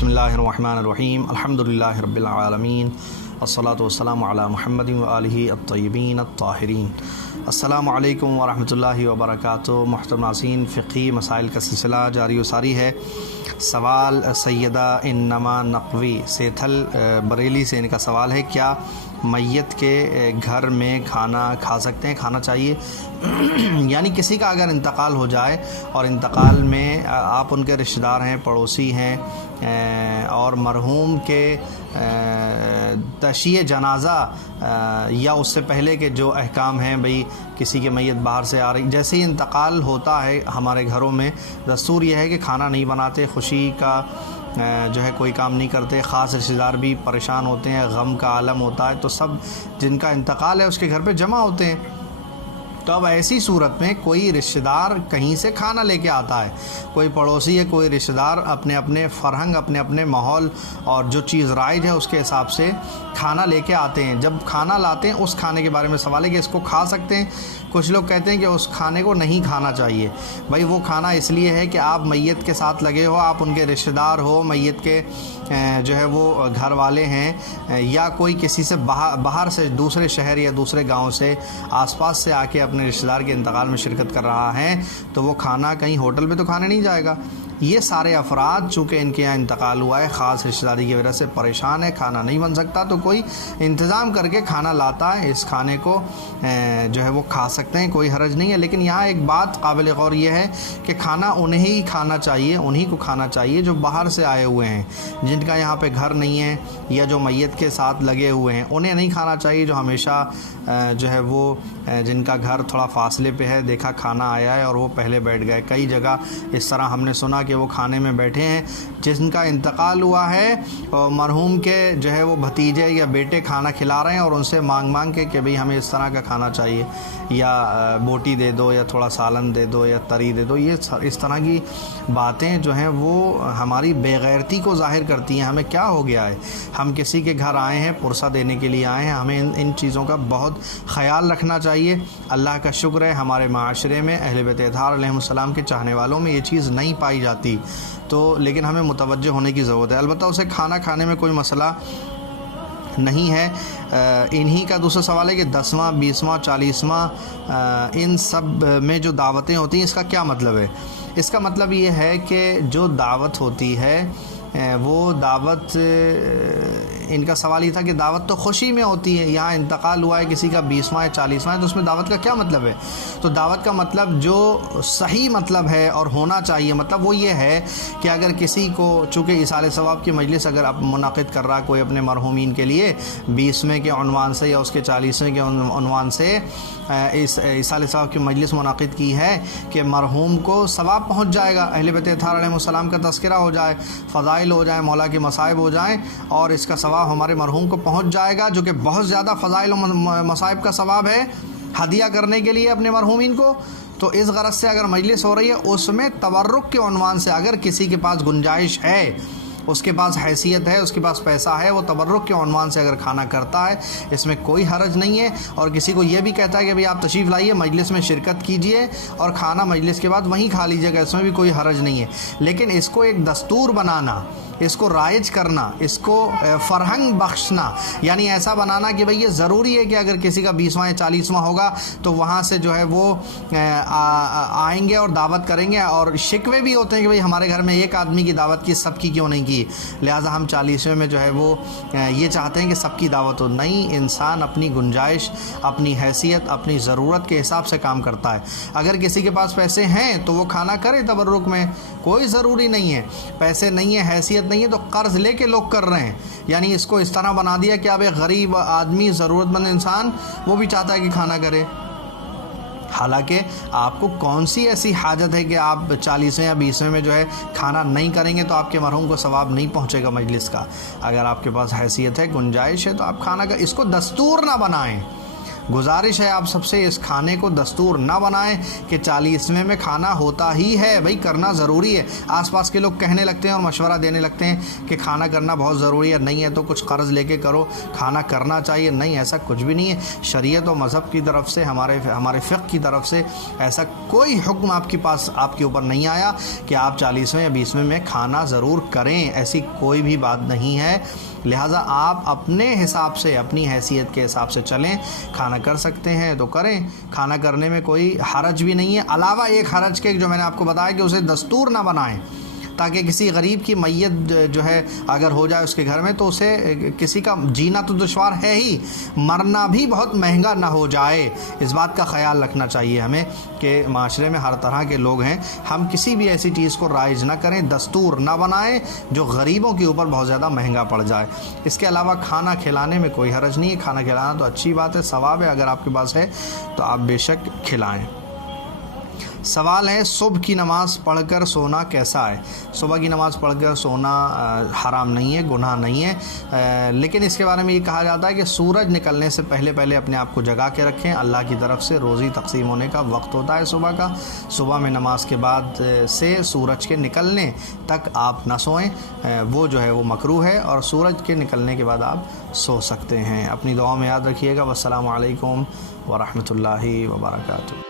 बिस्मिल्लाहिर्रहमानिर्रहीम अल्हम्दुलिल्लाहि रब्बिल आलमीन अस्सलातु वस्सलामु अला मुहम्मदिन व आलिहि अत्तय्यबीन अत्ताहिरीन। अस्सलामु अलैकुम व रहमतुल्लाहि व बरकातुहू। मुहतरम नाज़रीन, फ़िक़ही मसाइल का सिलसिला जारी व सारी है। सवाल सैयदा इन्नमा नक़वी सेथल बरेली से इनका सवाल है, क्या मैयत के घर में खाना खा सकते हैं, खाना चाहिए? यानी किसी का अगर इंतकाल हो जाए और इंतकाल में आप उनके रिश्तेदार हैं, पड़ोसी हैं और मरहूम के तशीए जनाज़ा या उससे पहले के जो अहकाम हैं, भाई किसी की मैयत बाहर से आ रही, जैसे ही इंतकाल होता है हमारे घरों में दस्तूर यह है कि खाना नहीं बनाते, खुशी का जो है कोई काम नहीं करते, ख़ास रिश्तेदार भी परेशान होते हैं, गम का आलम होता है, तो सब जिनका इंतकाल है उसके घर पे जमा होते हैं। तो अब ऐसी सूरत में कोई रिश्तेदार कहीं से खाना लेके आता है, कोई पड़ोसी है, कोई रिश्तेदार अपने अपने फ़रहंग, अपने अपने माहौल और जो चीज़ राइज है उसके हिसाब से खाना लेके आते हैं। जब खाना लाते हैं उस खाने के बारे में सवाल है कि इसको खा सकते हैं। कुछ लोग कहते हैं कि उस खाने को नहीं खाना चाहिए। भाई वो खाना इसलिए है कि आप मैयत के साथ लगे हो, आप उनके रिश्तेदार हो, मैयत के जो है वो घर वाले हैं या कोई किसी से बाहर से दूसरे शहर या दूसरे गांव से आसपास से आके अपने रिश्तेदार के इंतकाल में शिरकत कर रहा है, तो वो खाना कहीं होटल में तो खाने नहीं जाएगा। ये सारे अफराद चूँकि इनके यहाँ इंतकाल हुआ है, ख़ास रिश्तेदारी की वजह से परेशान है, खाना नहीं बन सकता, तो कोई इंतज़ाम करके खाना लाता है, इस खाने को जो है वो खा सकते हैं, कोई हरज नहीं है। लेकिन यहाँ एक बात काबिल गौर ये है कि खाना उन्हें ही खाना चाहिए, उन्हीं को खाना चाहिए जो बाहर से आए हुए हैं, जिनका यहाँ पे घर नहीं है या जो मैयत के साथ लगे हुए हैं, उन्हें नहीं खाना चाहिए। जो हमेशा जो है वो जिनका घर थोड़ा फासले पे है, देखा खाना आया है और वो पहले बैठ गए। कई जगह इस तरह हमने सुना कि वो खाने में बैठे हैं, जिनका इंतकाल हुआ है और मरहूम के जो है वो भतीजे या बेटे खाना खिला रहे हैं और उनसे मांग के कि भाई हमें इस तरह का खाना चाहिए, या बोटी दे दो, या थोड़ा सालन दे दो, या तरी दे दो। ये इस तरह की बातें जो हैं वो हमारी बेगैरती को ज़ाहिर करती हैं। हमें क्या हो गया है, हम किसी के घर आए हैं, पुरसा देने के लिए आए हैं, हमें इन चीज़ों का बहुत ख़याल रखना चाहिए। अल्लाह का शुक्र है हमारे माशरे में अहले बैत अतहार अलैहिस्सलाम के चाहने वालों में ये चीज़ नहीं पाई जाती, तो लेकिन हमें मुतवज्जो होने की ज़रूरत है। अलबत्ता उसे खाना खाने में कोई मसला नहीं है। इन्हीं का दूसरा सवाल है कि 10वां, 20वां, 40वां इन सब में जो दावतें होती हैं, इसका क्या मतलब है? इसका मतलब ये है कि जो दावत होती है वो दावत, इनका सवाल ये था कि दावत तो खुशी में होती है, यहाँ इंतकाल हुआ है किसी का 20वां या 40वां है, तो उसमें दावत का क्या मतलब है? तो दावत का मतलब जो सही मतलब है और होना चाहिए, मतलब वो ये है कि अगर किसी को, चूँकि इसाल सवाब की मजलिस अगर आप मुनाकिद कर रहा है कोई अपने मरहूमीन के लिए 20वें के उन्वान से या उसके 40वें के उन्वान से इस इसाल सवाब की मजलिस मुनाकिद की है कि मरहूम को सवाब पहुँच जाएगा, अहले बैत अतहार अलैहिस्सलाम का तज़किरा हो जाए, फ़ज़ाइल हो जाए, मौला के मसाइब हो जाएँ और इसका सवाब हमारे मरहूम को पहुंच जाएगा, जो कि बहुत ज़्यादा फ़ज़ाइल और मसाइब का सवाब है हदिया करने के लिए अपने मरहूमीन को। तो इस गरज से अगर मजलिस हो रही है, उसमें तबर्रुक के उन्वान से अगर किसी के पास गुंजाइश है, उसके पास हैसियत है, उसके पास पैसा है, वो तबर्रुक के उन्वान से अगर खाना करता है, इसमें कोई हरज नहीं है। और किसी को ये भी कहता है कि भाई आप तशरीफ़ लाइए, मजलिस में शिरकत कीजिए और खाना मजलिस के बाद वहीं खा लीजिएगा, इसमें भी कोई हरज नहीं है। लेकिन इसको एक दस्तूर बनाना, इसको राइज करना, इसको फ़रहंग बख्शना, यानी ऐसा बनाना कि भाई ये ज़रूरी है कि अगर किसी का 20वां या 40वां होगा तो वहाँ से जो है वो आएंगे और दावत करेंगे। और शिकवे भी होते हैं कि भाई हमारे घर में एक आदमी की दावत की, सबकी क्यों नहीं की, लिहाजा हम 40वें में जो है वो ये चाहते हैं कि सबकी दावत हो। नहीं, इंसान अपनी गुंजाइश, अपनी हैसियत, अपनी ज़रूरत के हिसाब से काम करता है। अगर किसी के पास पैसे हैं तो वो खाना करे तबर्रुक में, कोई ज़रूरी नहीं है। पैसे नहीं है, हैसियत नहीं है, तो कर्ज़ लेके लोग कर रहे हैं। यानी इसको इस तरह बना दिया कि अब एक गरीब आदमी, ज़रूरतमंद इंसान, वो भी चाहता है कि खाना करे। हालांकि आपको कौन सी ऐसी हाजत है कि आप 40वें या 20वें में जो है खाना नहीं करेंगे तो आपके मरहूम को सवाब नहीं पहुंचेगा मजलिस का। अगर आपके पास हैसियत है, गुंजाइश है, तो आप खाना का, इसको दस्तूर ना बनाएं। गुजारिश है आप सबसे, इस खाने को दस्तूर ना बनाएं कि 40वें में खाना होता ही है। भाई करना ज़रूरी है। आसपास के लोग कहने लगते हैं और मशवरा देने लगते हैं कि खाना करना बहुत ज़रूरी है, नहीं है तो कुछ कर्ज़ लेके करो, खाना करना चाहिए। नहीं, ऐसा कुछ भी नहीं है। शरीयत और मज़हब की तरफ से, हमारे फ़िक़्ह की तरफ से ऐसा कोई हुक्म आपके ऊपर नहीं आया कि आप 40वें या 20वें में खाना ज़रूर करें। ऐसी कोई भी बात नहीं है। लिहाजा आप अपने हिसाब से, अपनी हैसियत के हिसाब से चलें। खाना कर सकते हैं तो करें, खाना करने में कोई हरज भी नहीं है। अलावा एक हरज के जो मैंने आपको बताया कि उसे दस्तूर ना बनाएं, ताकि किसी गरीब की मैयत जो है अगर हो जाए उसके घर में तो उसे, किसी का जीना तो दुश्वार है ही, मरना भी बहुत महंगा ना हो जाए। इस बात का ख्याल रखना चाहिए हमें कि माशरे में हर तरह के लोग हैं। हम किसी भी ऐसी चीज़ को राइज ना करें, दस्तूर ना बनाएं जो गरीबों के ऊपर बहुत ज़्यादा महंगा पड़ जाए। इसके अलावा खाना खिलाने में कोई हरज नहीं है। खाना खिलाना तो अच्छी बात है, सवाब है। अगर आपके पास है तो आप बेशक खिलाएँ। सवाल है, सुबह की नमाज़ पढ़कर सोना कैसा है? सुबह की नमाज़ पढ़कर सोना हराम नहीं है, गुनाह नहीं है, लेकिन इसके बारे में ये कहा जाता है कि सूरज निकलने से पहले पहले अपने आप को जगा के रखें। अल्लाह की तरफ से रोज़ी तकसीम होने का वक्त होता है सुबह का। सुबह में नमाज के बाद से सूरज के निकलने तक आप ना सोएं, वो जो है वो मकरूह है, और सूरज के निकलने के बाद आप सो सकते हैं। अपनी दुआ में याद रखिएगा। वस्सलामु अलैकुम व रहमतुल्लाहि व बरकातुहू।